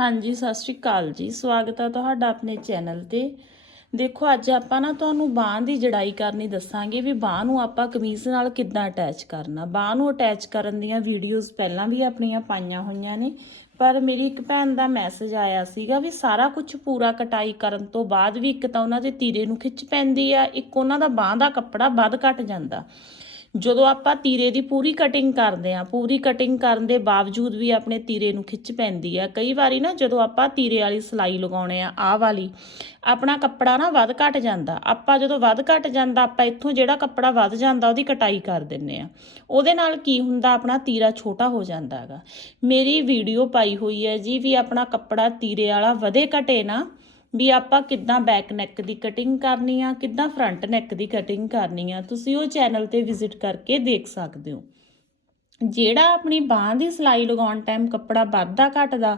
ਹਾਂਜੀ, ਸਤਿ ਸ਼੍ਰੀ ਅਕਾਲ ਜੀ। ਸਵਾਗਤ ਹੈ ਤੁਹਾਡਾ ਆਪਣੇ ਚੈਨਲ ਤੇ। ਦੇਖੋ, ਅੱਜ ਆਪਾਂ ਨਾ ਤੁਹਾਨੂੰ ਬਾਹ ਦੀ ਜੜਾਈ ਕਰਨੀ ਦੱਸਾਂਗੇ ਵੀ ਬਾਹ ਨੂੰ ਆਪਾਂ ਕਮੀਜ਼ ਨਾਲ ਕਿੱਦਾਂ ਅਟੈਚ ਕਰਨਾ। ਬਾਹ ਨੂੰ ਅਟੈਚ ਕਰਨ ਦੀਆਂ ਵੀਡੀਓਜ਼ ਪਹਿਲਾਂ ਵੀ ਆਪਣੀਆਂ ਪਾਈਆਂ ਹੋਈਆਂ ਨੇ। ਪਰ ਮੇਰੀ ਇੱਕ ਭੈਣ ਦਾ ਮੈਸੇਜ ਆਇਆ ਸੀਗਾ ਵੀ ਸਾਰਾ ਕੁਝ ਪੂਰਾ ਕਟਾਈ ਕਰਨ ਤੋਂ ਬਾਅਦ ਵੀ ਇੱਕ ਤਾਂ ਉਹਨਾਂ ਦੇ ਤੀਰੇ ਨੂੰ ਖਿੱਚ ਪੈਂਦੀ ਆ, ਇੱਕ ਉਹਨਾਂ ਦਾ ਬਾਹ ਦਾ ਕੱਪੜਾ ਵੱਧ ਘਟ ਜਾਂਦਾ। ਜਦੋਂ ਆਪਾਂ ਤੀਰੇ ਦੀ ਪੂਰੀ ਕਟਿੰਗ ਕਰਦੇ ਆ ਪੂਰੀ ਕਟਿੰਗ ਕਰਨ ਦੇ ਬਾਵਜੂਦ ਵੀ ਆਪਣੇ ਤੀਰੇ ਨੂੰ ਖਿੱਚ ਪੈਂਦੀ ਆ ਕਈ ਵਾਰੀ ਨਾ ਜਦੋਂ ਆਪਾਂ ਤੀਰੇ ਵਾਲੀ ਸਲਾਈ ਲਗਾਉਣੇ ਆ ਆਹ ਵਾਲੀ, ਆਪਣਾ ਕੱਪੜਾ ਨਾ ਵੱਧ ਘਟ ਜਾਂਦਾ। ਆਪਾਂ ਜਦੋਂ ਵੱਧ ਘਟ ਜਾਂਦਾ, ਆਪਾਂ ਇੱਥੋਂ ਜਿਹੜਾ ਕੱਪੜਾ ਵੱਧ ਜਾਂਦਾ, ਉਹਦੀ ਕਟਾਈ ਕਰ ਦਿੰਨੇ ਆ ਉਹਦੇ ਨਾਲ ਕੀ ਹੁੰਦਾ, ਆਪਣਾ ਤੀਰਾ ਛੋਟਾ ਹੋ ਜਾਂਦਾ ਹੈਗਾ। ਮੇਰੀ ਵੀਡੀਓ ਪਾਈ ਹੋਈ ਹੈ ਜੀ ਵੀ ਆਪਣਾ ਕੱਪੜਾ ਤੀਰੇ ਵਾਲਾ ਵਧੇ ਘਟੇ ਨਾ ਵੀ ਆਪਾਂ ਕਿੱਦਾਂ ਬੈਕ ਨੈਕ ਦੀ ਕਟਿੰਗ ਕਰਨੀ ਆ, ਕਿੱਦਾਂ ਫਰੰਟ ਨੈਕ ਦੀ ਕਟਿੰਗ ਕਰਨੀ ਆ, ਤੁਸੀਂ ਉਹ ਚੈਨਲ ਤੇ ਵਿਜ਼ਿਟ ਕਰਕੇ ਦੇਖ ਸਕਦੇ ਹੋ। ਜਿਹੜਾ ਆਪਣੀ ਬਾਹ ਦੀ ਸਲਾਈ ਲਗਾਉਣ ਟਾਈਮ ਕੱਪੜਾ ਵੱਧਦਾ ਘਟਦਾ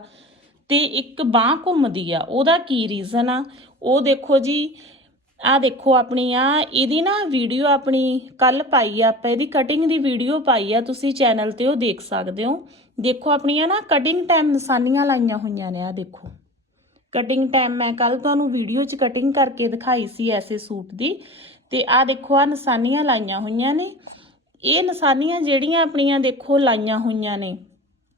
ਤੇ ਇੱਕ ਬਾਹ ਘੁੰਮਦੀ ਆ, ਉਹਦਾ ਕੀ ਰੀਜ਼ਨ ਆ? ਉਹ ਦੇਖੋ ਜੀ ਆ ਦੇਖੋ ਆਪਣੀ ਆ ਇਹਦੀ ਨਾ ਵੀਡੀਓ ਆਪਣੀ ਕੱਲ ਪਾਈ ਆ, ਆਪਾਂ ਇਹਦੀ ਕਟਿੰਗ ਦੀ ਵੀਡੀਓ ਪਾਈ ਆ, ਤੁਸੀਂ ਚੈਨਲ ਤੇ ਉਹ ਦੇਖ ਸਕਦੇ ਹੋ। ਦੇਖੋ ਆਪਣੀਆਂ ਨਾ ਕਟਿੰਗ ਟਾਈਮ ਨਿਸ਼ਾਨੀਆਂ ਲਾਈਆਂ ਹੋਈਆਂ ਨੇ ਆ ਦੇਖੋ। ਕਟਿੰਗ ਟਾਈਮ ਮੈਂ ਕੱਲ ਤੁਹਾਨੂੰ ਵੀਡੀਓ 'ਚ ਕਟਿੰਗ ਕਰਕੇ ਦਿਖਾਈ ਸੀ ਐਸੇ ਸੂਟ ਦੀ। ਤੇ ਆ ਦੇਖੋ ਆ ਨਿਸ਼ਾਨੀਆਂ ਲਾਈਆਂ ਹੋਈਆਂ ਨੇ। ਇਹ ਨਿਸ਼ਾਨੀਆਂ ਜਿਹੜੀਆਂ ਆਪਣੀਆਂ ਦੇਖੋ, ਲਾਈਆਂ ਹੋਈਆਂ ਨੇ।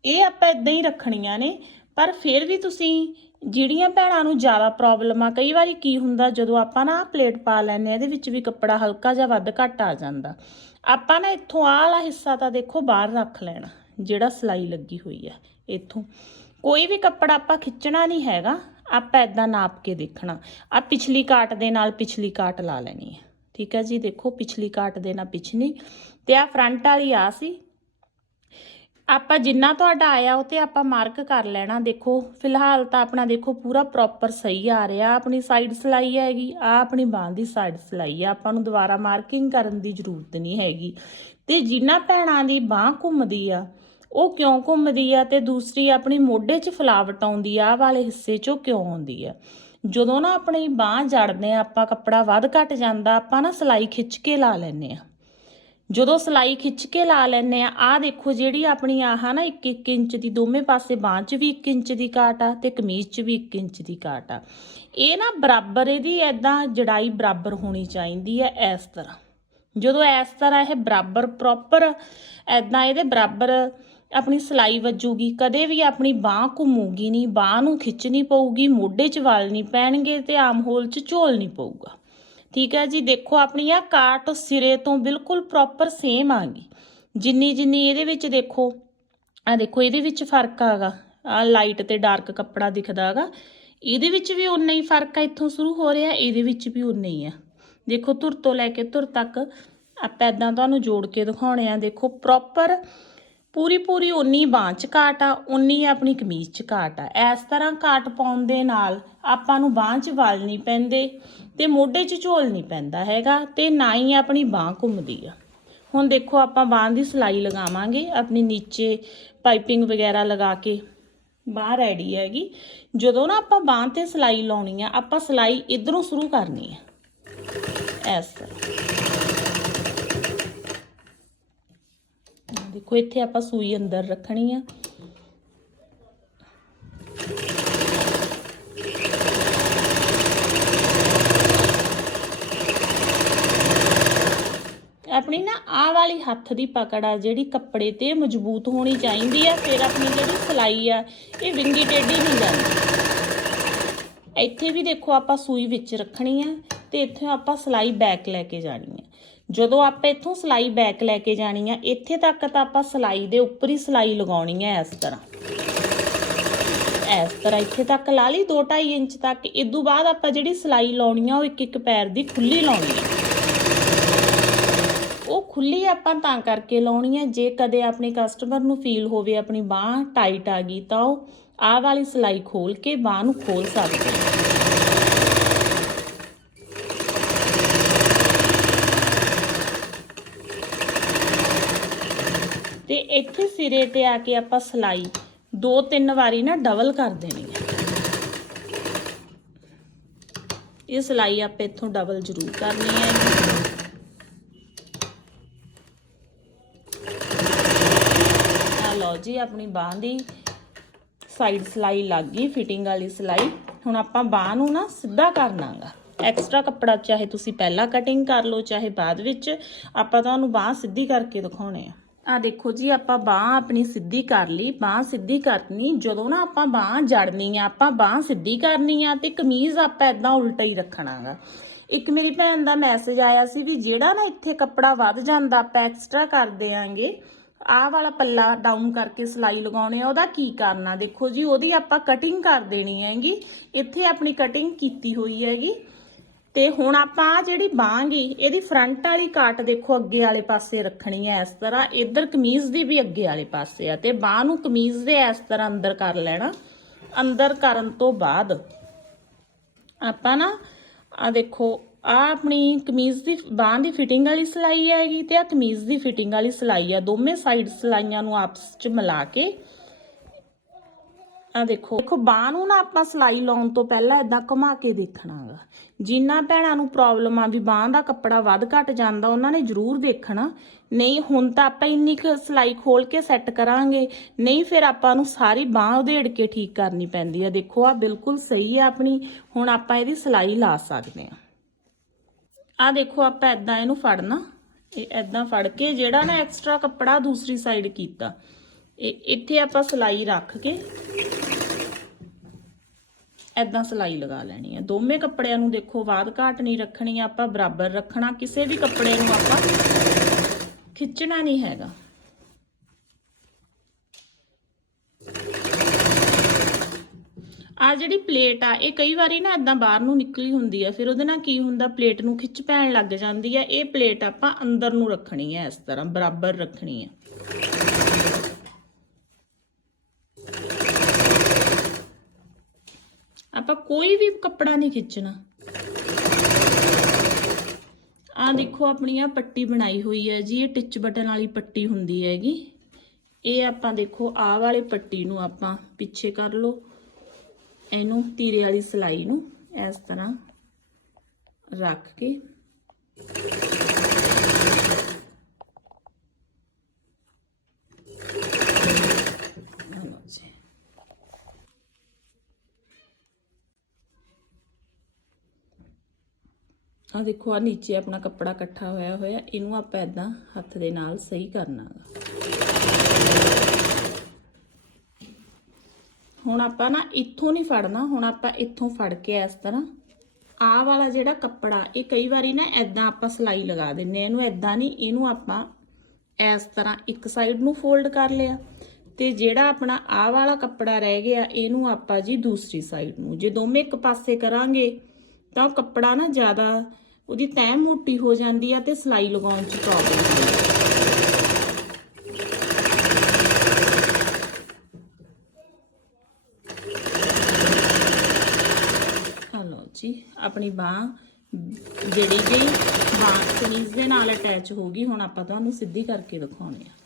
ਇਹ ਆਪਾਂ ਇਦਾਂ ਹੀ ਰੱਖਣੀਆਂ ਨੇ। ਪਰ ਫਿਰ ਵੀ ਤੁਸੀਂ ਜਿਹੜੀਆਂ ਭੈਣਾਂ ਨੂੰ ਜ਼ਿਆਦਾ ਪ੍ਰੋਬਲਮ ਆ, ਕਈ ਵਾਰੀ ਕੀ ਹੁੰਦਾ, ਜਦੋਂ ਆਪਾਂ ਨਾ ਪਲੇਟ ਪਾ ਲੈਨੇ ਆ ਇਹਦੇ ਵਿੱਚ ਵੀ ਕੱਪੜਾ ਹਲਕਾ ਜਿਹਾ ਵੱਧ ਘੱਟ ਆ ਜਾਂਦਾ। ਆਪਾਂ ਨਾ ਇੱਥੋਂ ਆਹ ਵਾਲਾ ਹਿੱਸਾ ਤਾਂ ਦੇਖੋ, ਬਾਹਰ ਰੱਖ ਲੈਣਾ, ਜਿਹੜਾ ਸਲਾਈ ਲੱਗੀ ਹੋਈ ਆ ਇੱਥੋਂ। ਕੋਈ ਵੀ ਕੱਪੜਾ ਆਪਾਂ ਖਿੱਚਣਾ ਨਹੀਂ ਹੈਗਾ। ਆਪਾਂ ਇਦਾਂ ਨਾਪ ਕੇ ਦੇਖਣਾ। ਆ ਪਿਛਲੀ ਕਾਟ ਦੇ ਨਾਲ ਪਿਛਲੀ ਕਾਟ ਲਾ ਲੈਣੀ ਹੈ। ਠੀਕ ਹੈ ਜੀ, ਦੇਖੋ ਪਿਛਲੀ ਕਾਟ ਦੇ ਨਾਲ ਪਿਛਲੀ ਤੇ ਆ ਫਰੰਟ ਵਾਲੀ ਆ ਸੀ। ਆਪਾਂ ਜਿੰਨਾ ਤੁਹਾਡਾ ਆਇਆ ਉਹ ਤੇ ਆਪਾਂ ਮਾਰਕ ਕਰ ਲੈਣਾ। ਦੇਖੋ, ਫਿਲਹਾਲ ਤਾਂ ਆਪਣਾ ਦੇਖੋ ਪੂਰਾ ਪ੍ਰੋਪਰ ਸਹੀ ਆ ਰਿਹਾ। ਆਪਣੀ ਸਾਈਡ ਸਲਾਈ ਹੈਗੀ ਆ ਆਪਣੀ ਬਾਂਹ ਦੀ ਸਾਈਡ ਸਲਾਈ ਆ। ਆਪਾਂ ਨੂੰ ਦੁਬਾਰਾ ਮਾਰਕਿੰਗ ਕਰਨ ਦੀ ਜ਼ਰੂਰਤ ਨਹੀਂ ਹੈਗੀ। ਤੇ ਜਿੰਨਾ ਭੈਣਾਂ ਦੀ ਬਾਂਹ ਘੁੰਮਦੀ ਆ ਉਹ ਕਿਉਂ ਘੁੰਮਦੀ ਆ ਤੇ ਦੂਸਰੀ ਆਪਣੀ ਮੋਢੇ 'ਚ ਫਲਾਵਟ ਆਉਂਦੀ ਆ, ਆਹ ਵਾਲੇ ਹਿੱਸੇ 'ਚੋਂ ਕਿਉਂ ਆਉਂਦੀ ਆ? ਜਦੋਂ ਨਾ ਆਪਣੀ ਬਾਹ ਜੜਦੇ ਆ, ਆਪਾਂ ਕੱਪੜਾ ਵੱਧ ਘਟ ਜਾਂਦਾ, ਆਪਾਂ ਨਾ ਸਲਾਈ ਖਿੱਚ ਕੇ ਲਾ ਲੈਨੇ ਆ। ਜਦੋਂ ਸਲਾਈ ਖਿੱਚ ਕੇ ਲਾ ਲੈਨੇ ਆ, ਆਹ ਦੇਖੋ ਜਿਹੜੀ ਆਪਣੀ ਆਹ ਨਾ 1-1 ਇੰਚ ਦੀ, ਦੋਵੇਂ ਪਾਸੇ ਬਾਂਹ 'ਚ ਵੀ 1 ਇੰਚ ਦੀ ਕਾਟ ਆ ਤੇ ਕਮੀਜ਼ 'ਚ ਵੀ 1 ਇੰਚ ਦੀ ਕਾਟ ਆ। ਇਹ ਨਾ ਬਰਾਬਰ ਇਹਦੀ ਐਦਾਂ ਜੜਾਈ ਬਰਾਬਰ ਹੋਣੀ ਚਾਹੀਦੀ ਹੈ ਇਸ ਤਰ੍ਹਾਂ। ਜਦੋਂ ਇਸ ਤਰ੍ਹਾਂ ਇਹ ਬਰਾਬਰ ਪ੍ਰੋਪਰ ਐਦਾਂ ਇਹਦੇ ਬਰਾਬਰ ਆਪਣੀ ਸਲਾਈ ਵੱਜੂਗੀ, ਕਦੇ ਵੀ ਆਪਣੀ ਬਾਹ ਘੁੰਮੂਗੀ ਨਹੀਂ, ਬਾਹ ਨੂੰ ਖਿੱਚਣੀ ਪਊਗੀ, ਮੋਢੇ 'ਚ ਵਾਲ ਨਹੀਂ ਪੈਣਗੇ ਤੇ ਆਮ ਹੋਲ 'ਚ ਝੋਲ ਨਹੀਂ ਪਊਗਾ। ਠੀਕ ਹੈ ਜੀ, ਦੇਖੋ ਆਪਣੀ ਆ ਕਾਟ ਸਿਰੇ ਤੋਂ ਬਿਲਕੁਲ ਪ੍ਰੋਪਰ ਸੇਮ ਆ ਗਈ। ਜਿੰਨੀ ਜਿੰਨੀ ਇਹਦੇ ਵਿੱਚ ਦੇਖੋ ਆ ਦੇਖੋ ਇਹਦੇ ਵਿੱਚ ਫ਼ਰਕ ਆਗਾ ਆ ਲਾਈਟ ਤੇ ਡਾਰਕ ਕੱਪੜਾ ਦਿਖਦਾ ਹੈਗਾ ਇਹਦੇ ਵਿੱਚ ਵੀ ਉਨਾ ਹੀ ਫ਼ਰਕ ਆ, ਇੱਥੋਂ ਸ਼ੁਰੂ ਹੋ ਰਿਹਾ, ਇਹਦੇ ਵਿੱਚ ਵੀ ਉਨਾ ਹੀ ਆ। ਦੇਖੋ ਧੁਰ ਤੋਂ ਲੈ ਕੇ ਧੁਰ ਤੱਕ, ਆਪਾਂ ਇਦਾਂ ਤੁਹਾਨੂੰ ਜੋੜ ਕੇ ਦਿਖਾਉਣੇ ਆ, ਦੇਖੋ ਪ੍ਰੋਪਰ ਪੂਰੀ ਪੂਰੀ ਉਨੀ ਬਾਂਹ ਚ ਘਾਟ ਆ ਉਨੀ ਆਪਣੀ ਕਮੀਜ਼ ਚ ਘਾਟ ਆ। ਇਸ ਤਰ੍ਹਾਂ ਘਾਟ ਪਾਉਣ ਦੇ ਨਾਲ ਆਪਾਂ ਨੂੰ ਬਾਂਹ ਚ ਵਾਲ ਨਹੀਂ ਪੈਂਦੇ ਤੇ ਮੋਢੇ 'ਚ ਝੋਲ ਨਹੀਂ ਪੈਂਦਾ ਹੈਗਾ ਤੇ ਨਾ ਹੀ ਆਪਣੀ ਬਾਂਹ ਘੁੰਮਦੀ ਆ। ਹੁਣ ਦੇਖੋ ਆਪਾਂ ਬਾਂਹ ਦੀ ਸਲਾਈ ਲਗਾਵਾਂਗੇ, ਆਪਣੀ ਨੀਚੇ ਪਾਈਪਿੰਗ ਵਗੈਰਾ ਲਗਾ ਕੇ ਬਾਂਹ ਰੈਡੀ ਹੈਗੀ। ਜਦੋਂ ਨਾ ਆਪਾਂ ਬਾਂਹ ਤੇ ਸਲਾਈ ਲਾਉਣੀ ਆ, ਆਪਾਂ ਸਲਾਈ ਇਧਰੋਂ ਸ਼ੁਰੂ ਕਰਨੀ ਆ। ਇਸ ਤਰ੍ਹਾਂ। ਦੇਖੋ, ਇੱਥੇ ਆਪਾਂ ਸੂਈ ਅੰਦਰ ਰੱਖਣੀ ਆ। ਆਪਣੀ ਨਾ ਆਹ ਵਾਲੀ ਹੱਥ ਦੀ ਪਕੜ ਆ, ਜਿਹੜੀ ਕੱਪੜੇ ਤੇ ਮਜ਼ਬੂਤ ਹੋਣੀ ਚਾਹੀਦੀ ਆ, ਫਿਰ ਆਪਣੀ ਜਿਹੜੀ ਸਲਾਈ ਆ, ਇਹ ਵਿੰਗੀ ਟੇਢੀ ਨਹੀਂ ਜਾਂਦੀ ਇੱਥੇ ਵੀ ਦੇਖੋ, ਆਪਾਂ ਸੂਈ ਵਿੱਚ ਰੱਖਣੀ ਆ ਤੇ ਇੱਥੇ ਆਪਾਂ ਸਲਾਈ ਬੈਕ ਲੈ ਕੇ ਜਾਣੀ ਆ। ਜਦੋਂ ਆਪਾਂ ਇੱਥੋਂ ਸਲਾਈ ਬੈਕ ਲੈ ਕੇ ਜਾਣੀ ਆ, ਇੱਥੇ ਤੱਕ ਤਾਂ ਆਪਾਂ ਸਲਾਈ ਦੇ ਉੱਪਰ ਹੀ ਸਲਾਈ ਲਗਾਉਣੀ ਆ ਇਸ ਤਰ੍ਹਾਂ। ਇਸ ਤਰ੍ਹਾਂ ਇੱਥੇ ਤੱਕ ਲਾ ਲਈ 2.5 ਇੰਚ ਤੱਕ। ਇਦੋਂ ਬਾਅਦ ਆਪਾਂ ਜਿਹੜੀ ਸਲਾਈ ਲਾਉਣੀ ਆ, ਉਹ ਇੱਕ ਇੱਕ ਪੈਰ ਦੀ ਖੁੱਲੀ ਲਾਉਣੀ ਆ। ਉਹ ਖੁੱਲੀ ਆਪਾਂ ਤਾਂ ਕਰਕੇ ਲਾਉਣੀ ਹੈ ਜੇ ਕਦੇ ਆਪਣੇ ਕਸਟਮਰ ਨੂੰ ਫੀਲ ਹੋਵੇ ਆਪਣੀ ਬਾਹ ਟਾਈਟ ਆ ਗਈ, ਤਾਂ ਉਹ ਆਹ ਵਾਲੀ ਸਲਾਈ ਖੋਲ ਕੇ ਬਾਹ ਨੂੰ ਖੋਲ ਸਕਦੇ ਆ ਤੇ ਇੱਥੇ ਸਿਰੇ ਤੇ ਆ ਕੇ ਆਪਾਂ ਸਲਾਈ ਦੋ ਤਿੰਨ ਵਾਰੀ ਨਾ ਡਬਲ ਕਰ ਦੇਣੀ ਹੈ। ਇਹ ਸਲਾਈ ਆਪਾਂ ਇੱਥੋਂ ਡਬਲ ਜ਼ਰੂਰ ਕਰਨੀ ਹੈ। ਲਓ ਜੀ, ਆਪਣੀ ਬਾਂਹ ਦੀ ਸਾਈਡ ਸਲਾਈ ਲੱਗ ਗਈ ਫਿਟਿੰਗ ਵਾਲੀ ਸਲਾਈ। ਹੁਣ ਆਪਾਂ ਬਾਹ ਨੂੰ ਨਾ ਸਿੱਧਾ ਕਰਨਾਗਾ ਐਕਸਟਰਾ ਕੱਪੜਾ ਚਾਹੇ ਤੁਸੀਂ ਪਹਿਲਾਂ ਕਟਿੰਗ ਕਰ ਲਓ, ਚਾਹੇ ਬਾਅਦ ਵਿੱਚ। ਆਪਾਂ ਤੁਹਾਨੂੰ ਬਾਹ ਸਿੱਧੀ ਕਰਕੇ ਦਿਖਾਉਣੇ ਆ। ਆ ਦੇਖੋ ਜੀ, ਆਪਾਂ ਬਾਹ ਆਪਣੀ ਸਿੱਧੀ ਕਰ ਲਈ, ਬਾਹ ਸਿੱਧੀ ਕਰਨੀ। ਜਦੋਂ ਨਾ ਆਪਾਂ ਬਾਹ ਜੜਨੀ ਆ, ਆਪਾਂ ਬਾਹ ਸਿੱਧੀ ਕਰਨੀ ਆ ਤੇ ਕਮੀਜ਼ ਆਪਾਂ ਇਦਾਂ ਉਲਟਾ ਹੀ ਰੱਖਣਾਗਾ। ਇੱਕ ਮੇਰੀ ਭੈਣ ਦਾ ਮੈਸੇਜ ਆਇਆ ਸੀ ਵੀ ਜਿਹੜਾ ਨਾ ਇੱਥੇ ਕੱਪੜਾ ਵੱਧ ਜਾਂਦਾ, ਆਪਾਂ ਐਕਸਟਰਾ ਕਰ ਦੇਾਂਗੇ ਆਹ ਵਾਲਾ ਪੱਲਾ ਡਾਊਨ ਕਰਕੇ ਸਲਾਈ ਲਗਾਉਣੇ ਆ, ਉਹਦਾ ਕੀ ਕਰਨਾ ਦੇਖੋ ਜੀ, ਉਹਦੀ ਆਪਾਂ ਕਟਿੰਗ ਕਰ ਦੇਣੀ ਹੈਗੀ। ਇੱਥੇ ਆਪਣੀ ਕਟਿੰਗ ਕੀਤੀ ਹੋਈ ਹੈਗੀ। ਤੇ ਹੁਣ ਆਪਾਂ ਆਹ ਜਿਹੜੀ ਬਾਂਗੀ ਇਹਦੀ ਫਰੰਟ ਵਾਲੀ ਕਾਟ ਦੇਖੋ ਅੱਗੇ ਵਾਲੇ ਪਾਸੇ ਰੱਖਣੀ ਹੈ ਇਸ ਤਰ੍ਹਾਂ, ਇੱਧਰ ਕਮੀਜ਼ ਦੀ ਵੀ ਅੱਗੇ ਵਾਲੇ ਪਾਸੇ ਆ ਤੇ ਬਾਹ ਨੂੰ ਕਮੀਜ਼ ਦੇ ਇਸ ਤਰ੍ਹਾਂ ਅੰਦਰ ਕਰ ਲੈਣਾ, ਅੰਦਰ ਕਰਨ ਤੋਂ ਬਾਅਦ ਆਪਾਂ ਨਾ ਆ ਦੇਖੋ ਆ ਆਪਣੀ ਕਮੀਜ਼ ਦੀ, ਬਾਹ ਦੀ ਫਿਟਿੰਗ ਵਾਲੀ ਸਲਾਈ ਹੈਗੀ ਤੇ ਆ ਕਮੀਜ਼ ਦੀ ਫਿਟਿੰਗ ਵਾਲੀ ਸਲਾਈ ਆ, ਦੋਵੇਂ ਸਾਈਡ ਸਲਾਈਆਂ ਨੂੰ ਆਪਸ ਚ ਮਿਲਾ ਕੇ ਆ ਦੇਖੋ ਦੇਖੋ, ਬਾਹ ਨੂੰ ਨਾ ਆਪਾਂ ਸਲਾਈ ਲਾਉਣ ਤੋਂ ਪਹਿਲਾਂ ਇਦਾਂ ਘੁਮਾ ਕੇ ਦੇਖਣਾਗਾ ਜਿੰਨਾ ਭੈਣਾਂ ਨੂੰ ਪ੍ਰੋਬਲਮ ਆ ਵੀ ਬਾਹ ਦਾ ਕੱਪੜਾ ਵੱਧ ਘਟ ਜਾਂਦਾ, ਉਹਨਾਂ ਨੇ ਜ਼ਰੂਰ ਦੇਖਣਾ। ਨਹੀਂ, ਹੁਣ ਤਾਂ ਆਪਾਂ ਇੰਨੀ ਕੁ ਸਲਾਈ ਖੋਲ ਕੇ ਸੈੱਟ ਕਰਾਂਗੇ। ਨਹੀਂ, ਫਿਰ ਆਪਾਂ ਨੂੰ ਸਾਰੀ ਬਾਹ ਉਧੇੜ ਕੇ ਠੀਕ ਕਰਨੀ ਪੈਂਦੀ ਆ। ਦੇਖੋ, ਆ ਬਿਲਕੁਲ ਸਹੀ ਆ ਆਪਣੀ। ਹੁਣ ਆਪਾਂ ਇਹਦੀ ਸਲਾਈ ਲਾ ਸਕਦੇ ਆ। ਆ ਦੇਖੋ, ਆਪਾਂ ਇਦਾਂ ਇਹਨੂੰ ਫੜਨਾ। ਇਹ ਇਦਾਂ ਫੜ ਕੇ ਜਿਹੜਾ ਨਾ ਐਕਸਟਰਾ ਕੱਪੜਾ ਦੂਸਰੀ ਸਾਈਡ ਕੀਤਾ। ਇੱਥੇ ਆਪਾਂ ਸਲਾਈ ਰੱਖ ਕੇ ਐਦਾਂ ਸਲਾਈ ਲਗਾ ਲੈਣੀ ਹੈ ਦੋਵੇਂ ਕੱਪੜਿਆਂ ਨੂੰ ਦੇਖੋ ਬਾਦ ਘਾਟ ਨਹੀਂ ਰੱਖਣੀ ਆਪਾਂ ਬਰਾਬਰ ਰੱਖਣਾ। ਕਿਸੇ ਵੀ ਕੱਪੜੇ ਨੂੰ ਆਪਾਂ ਖਿੱਚਣਾ ਨਹੀਂ ਹੈਗਾ। ਆ ਜਿਹੜੀ ਪਲੇਟ ਆ, ਇਹ ਕਈ ਵਾਰੀ ਨਾ ਇਦਾਂ ਬਾਹਰ ਨੂੰ ਨਿਕਲੀ ਹੁੰਦੀ ਆ, ਫਿਰ ਉਹਦੇ ਨਾਲ ਕੀ ਹੁੰਦਾ, ਪਲੇਟ ਨੂੰ ਖਿੱਚ ਪੈਣ ਲੱਗ ਜਾਂਦੀ ਆ। ਇਹ ਪਲੇਟ ਆਪਾਂ ਅੰਦਰ ਨੂੰ ਰੱਖਣੀ ਹੈ ਇਸ ਤਰ੍ਹਾਂ ਬਰਾਬਰ ਰੱਖਣੀ ਹੈ ਆਪਾਂ ਕੋਈ ਵੀ ਕੱਪੜਾ ਨਹੀਂ ਖਿੱਚਣਾ। ਆ ਦੇਖੋ ਆਪਣੀ ਆ ਪੱਟੀ ਬਣਾਈ ਹੋਈ ਹੈ ਜੀ, ਇਹ ਟਿਚ ਬਟਨ ਵਾਲੀ ਪੱਟੀ ਹੁੰਦੀ ਹੈਗੀ। ਇਹ ਆਪਾਂ ਦੇਖੋ ਆ ਵਾਲੇ ਪੱਟੀ ਨੂੰ ਆਪਾਂ ਪਿੱਛੇ ਕਰ ਲਓ, ਇਹਨੂੰ ਤੀਰੇ ਵਾਲੀ ਸਲਾਈ ਨੂੰ ਇਸ ਤਰ੍ਹਾਂ ਰੱਖ ਕੇ ਲਓ ਜੀ ਆ ਦੇਖੋ ਆ ਨੀਚੇ ਆਪਣਾ ਕੱਪੜਾ ਇਕੱਠਾ ਹੋਇਆ ਹੋਇਆ, ਇਹਨੂੰ ਆਪਾਂ ਇਦਾਂ ਹੱਥ ਦੇ ਨਾਲ ਸਹੀ ਕਰਨਾ ਗਾ ਹੁਣ ਆਪਾਂ ਨਾ ਇੱਥੋਂ ਨਹੀਂ ਫੜਨਾ, ਹੁਣ ਆਪਾਂ ਇੱਥੋਂ ਫੜ ਕੇ ਇਸ ਤਰ੍ਹਾਂ ਆਹ ਵਾਲਾ ਜਿਹੜਾ ਕੱਪੜਾ, ਇਹ ਕਈ ਵਾਰੀ ਨਾ ਐਦਾਂ ਆਪਾਂ ਸਲਾਈ ਲਗਾ ਦਿੰਨੇ ਆ, ਇਹਨੂੰ ਐਦਾਂ ਨਹੀਂ, ਇਹਨੂੰ ਆਪਾਂ ਇਸ ਤਰ੍ਹਾਂ ਇੱਕ ਸਾਈਡ ਨੂੰ ਫੋਲਡ ਕਰ ਲਿਆ ਤੇ ਜਿਹੜਾ ਆਪਣਾ ਆਹ ਵਾਲਾ ਕੱਪੜਾ ਰਹਿ ਗਿਆ, ਇਹਨੂੰ ਆਪਾਂ ਜੀ ਦੂਸਰੀ ਸਾਈਡ ਨੂੰ। ਜੇ ਦੋਵੇਂ ਇੱਕ ਪਾਸੇ ਕਰਾਂਗੇ, ਤਾਂ ਉਹ ਕੱਪੜਾ ਨਾ ਜ਼ਿਆਦਾ ਉਹਦੀ ਤੈਅ ਮੋਟੀ ਹੋ ਜਾਂਦੀ ਆ ਤੇ ਸਲਾਈ ਲਗਾਉਣ 'ਚ ਪ੍ਰੋਬਲਮ ਆਉਂਦੀ ਹੈ ਜੀ, ਆਪਣੀ ਬਾਹ ਜਿਹੜੀ ਗਈ ਬਾਹ ਕਮੀਜ਼ ਦੇ ਨਾਲ ਅਟੈਚ ਹੋ ਗਈ, ਹੁਣ ਆਪਾਂ ਤੁਹਾਨੂੰ ਸਿੱਧੀ ਕਰਕੇ ਦਿਖਾਉਣੀ ਆ।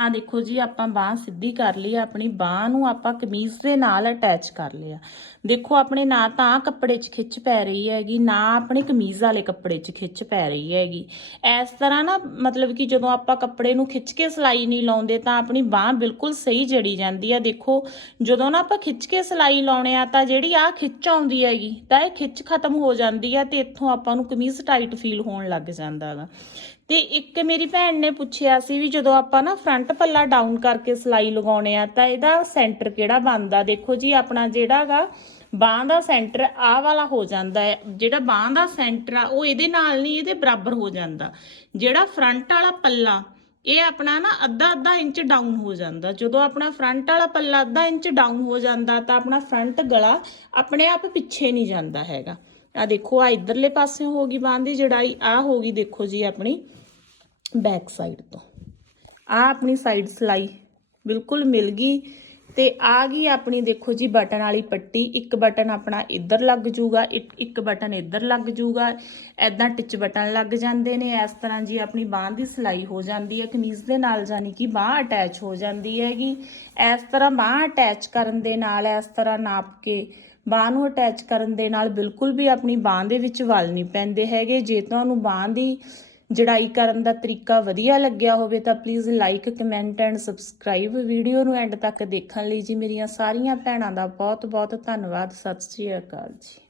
ਆ ਦੇਖੋ ਜੀ ਆਪਾਂ ਬਾਹ ਸਿੱਧੀ ਕਰ ਲਈ ਆ, ਆਪਣੀ ਬਾਹ ਨੂੰ ਆਪਾਂ ਕਮੀਜ਼ ਦੇ ਨਾਲ ਅਟੈਚ ਕਰ ਲਿਆ। ਦੇਖੋ ਆਪਣੇ ਨਾ ਤਾਂ ਕੱਪੜੇ 'ਚ ਖਿੱਚ ਪੈ ਰਹੀ ਹੈਗੀ ਨਾ ਆਪਣੇ ਕਮੀਜ਼ ਵਾਲੇ ਕੱਪੜੇ 'ਚ ਖਿੱਚ ਪੈ ਰਹੀ ਹੈਗੀ। ਇਸ ਤਰ੍ਹਾਂ ਨਾ ਮਤਲਬ ਕਿ ਜਦੋਂ ਆਪਾਂ ਕੱਪੜੇ ਨੂੰ ਖਿੱਚ ਕੇ ਸਲਾਈ ਨਹੀਂ ਲਾਉਂਦੇ ਤਾਂ ਆਪਣੀ ਬਾਹ ਬਿਲਕੁਲ ਸਹੀ ਜੜੀ ਜਾਂਦੀ ਆ। ਦੇਖੋ ਜਦੋਂ ਨਾ ਆਪਾਂ ਖਿੱਚ ਕੇ ਸਲਾਈ ਲਾਉਣੇ ਆ ਤਾਂ ਜਿਹੜੀ ਆ ਖਿੱਚ ਆਉਂਦੀ ਹੈਗੀ ਤਾਂ ਇਹ ਖਿੱਚ ਖਤਮ ਹੋ ਜਾਂਦੀ ਆ ਤੇ ਇੱਥੋਂ ਆਪਾਂ ਨੂੰ ਕਮੀਜ਼ ਟਾਈਟ ਫੀਲ ਹੋਣ ਲੱਗ ਜਾਂਦਾ ਹੈਗਾ ਤੇ ਇੱਕ ਮੇਰੀ ਭੈਣ ਨੇ ਪੁੱਛਿਆ ਸੀ ਵੀ ਜਦੋਂ ਆਪਾਂ ਨਾ ਫਰੰਟ ਪੱਲਾ ਡਾਊਨ ਕਰਕੇ ਸਲਾਈ ਲਗਾਉਣੇ ਆ, ਤਾਂ ਇਹਦਾ ਸੈਂਟਰ ਕਿਹੜਾ ਬਣਦਾ? ਦੇਖੋ ਜੀ, ਆਪਣਾ ਜਿਹੜਾਗਾ ਬਾਹ ਦਾ ਸੈਂਟਰ ਆਹ ਵਾਲਾ ਹੋ ਜਾਂਦਾ ਹੈ। ਜਿਹੜਾ ਬਾਹ ਦਾ ਸੈਂਟਰ ਆ, ਉਹ ਇਹਦੇ ਨਾਲ ਨਹੀਂ, ਇਹਦੇ ਬਰਾਬਰ ਹੋ ਜਾਂਦਾ। ਜਿਹੜਾ ਫਰੰਟ ਵਾਲਾ ਪੱਲਾ, ਇਹ ਆਪਣਾ ਨਾ ਅੱਧਾ ਅੱਧਾ ਇੰਚ ਡਾਊਨ ਹੋ ਜਾਂਦਾ। ਜਦੋਂ ਆਪਣਾ ਫਰੰਟ ਵਾਲਾ ਪੱਲਾ ਅੱਧਾ ਇੰਚ ਡਾਊਨ ਹੋ ਜਾਂਦਾ, ਤਾਂ ਆਪਣਾ ਫਰੰਟ ਗਲਾ ਆਪਣੇ ਆਪ ਪਿੱਛੇ ਨਹੀਂ ਜਾਂਦਾ ਹੈਗਾ। ਆ ਦੇਖੋ ਆ ਇਧਰਲੇ ਪਾਸੇ ਹੋ ਗਈ ਬਾਂਹ ਦੀ ਜੜਾਈ ਆ ਹੋ ਗਈ, ਦੇਖੋ ਜੀ ਆਪਣੀ। ਬੈਕ ਸਾਈਡ ਤੋਂ। ਆ ਆਪਣੀ ਸਾਈਡ ਸਲਾਈ ਬਿਲਕੁਲ ਮਿਲ ਗਈ ਤੇ ਆ ਗਈ ਆਪਣੀ ਦੇਖੋ ਜੀ ਬਟਨ ਵਾਲੀ ਪੱਟੀ। ਇੱਕ ਬਟਨ ਆਪਣਾ ਇੱਧਰ ਲੱਗ ਜੂਗਾ ਇੱਕ ਬਟਨ ਇੱਧਰ ਲੱਗ ਜੂਗਾ। ਐਦਾਂ ਟਿਚ ਬਟਨ ਲੱਗ ਜਾਂਦੇ ਨੇ। ਇਸ ਤਰ੍ਹਾਂ ਜੀ ਆਪਣੀ ਬਾਹ ਦੀ ਸਿਲਾਈ ਹੋ ਜਾਂਦੀ ਹੈ। ਕਮੀਜ਼ ਦੇ ਨਾਲ ਜਾਨੀ ਕਿ ਬਾਹ ਅਟੈਚ ਹੋ ਜਾਂਦੀ ਹੈਗੀ। ਇਸ ਤਰ੍ਹਾਂ ਬਾਹ ਅਟੈਚ ਕਰਨ ਦੇ ਨਾਲ, ਇਸ ਤਰ੍ਹਾਂ ਨਾਪ ਕੇ ਬਾਹ ਨੂੰ ਅਟੈਚ ਕਰਨ ਦੇ ਨਾਲ ਬਿਲਕੁਲ ਵੀ ਆਪਣੀ ਬਾਹ ਦੇ ਵਿੱਚ ਵਲ ਨਹੀਂ ਪੈਂਦੇ ਹੈਗੇ। ਜੇ ਤੁਹਾਨੂੰ ਬਾਹ ਦੀ ਜੜਾਈ ਕਰਨ ਦਾ ਤਰੀਕਾ ਵਧੀਆ ਲੱਗਿਆ ਹੋਵੇ ਤਾਂ please like comment and subscribe video ਨੂੰ ਐਂਡ ਤੱਕ ਦੇਖਣ ਲਈ ਜੀ ਮੇਰੀਆਂ ਸਾਰੀਆਂ ਭੈਣਾਂ ਦਾ ਬਹੁਤ ਬਹੁਤ ਧੰਨਵਾਦ। ਸਤਿ ਸ਼੍ਰੀ ਅਕਾਲ ਜੀ।